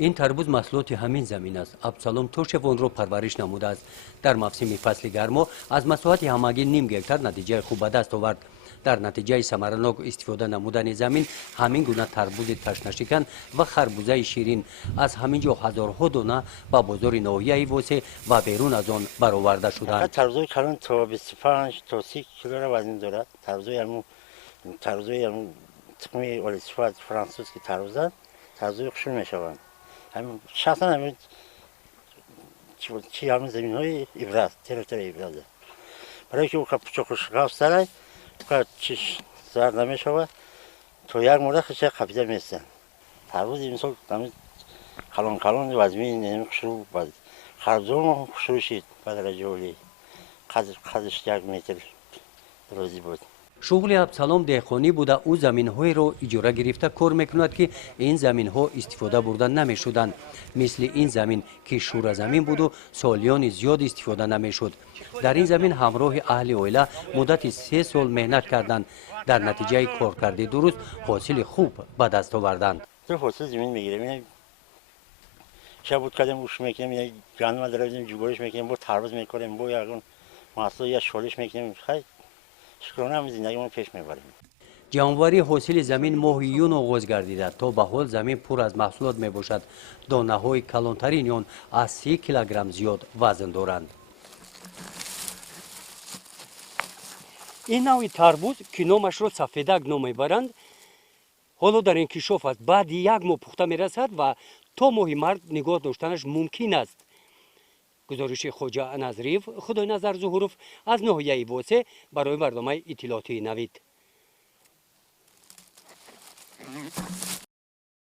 این تربوز محصولات همین زمین است. ابسالوم توشف آن را پرورش نموده است. در موسم فصل گرما از مساحت همگی نیم گکتار نتیجه خوب به دست آورد. در نتیجه ثمرناک استفاده نمودن زمین همین گونه تربوز تشنشکن و خربوزه شیرین از همینجا هزارها دانه به بازار ناحیه واسه و بیرون از آن برآورده شدند. تربوزای کلان تا 25 تا 30 کیلو وزن دارد. تربوزای تقمی اولیسفات فرانسوز که تربوزای خوشون میشوند. همین شخصا همین چی همین زمین های ابراز تریتوری ابراز. برای که او چخوش غاف سرای که چیش زرد نمیشود تو یک مورد خیلی خفیده میستن. تربوز این سال همین کلان وزمین نمیخشرو بعد خربزون خشروشید بعد رجولی قدش 1 متر درازی بود. شغل ابسالوم دهقانی بوده. او زمین‌های را اجاره گرفته کار میکند که این زمین‌ها استفاده برده نمیشدند. مثل این زمین که شوره زمین بود و سالیان زیاد استفاده نمیشد. در این زمین همراه اهل عائله مدت 3 سال مهنت کردند. در نتیجه کار کرده درست حاصل خوب به دست آوردند. تو حاصل زمین میگیریم. شبود کردیم وش میکنیم، جانم درازیم جوگرش میکنیم، با تربوز میکنیم، با یکون محصول یا شالش میکنیم. خیلی شکرانه هم زندگیمون پیش میبریم. جانوری حاصل زمین ماهیون آغاز گردیده. تا به حال زمین پر از محصولات می باشد. دانه های کلانترین آن از 30 کیلوگرم زیاد وزن دارند. این نوع تربوز که نامش را سفیدک نام میبرند حالا در انکشاف است. بعد 1 ماه پخته میرسد و تا ماه مرد نگاه داشتنش ممکن است. گزارش خواجه نظریف خدای نظر ظهوروف از ناحیه واسه برای برنامه اطلاعاتی نوید.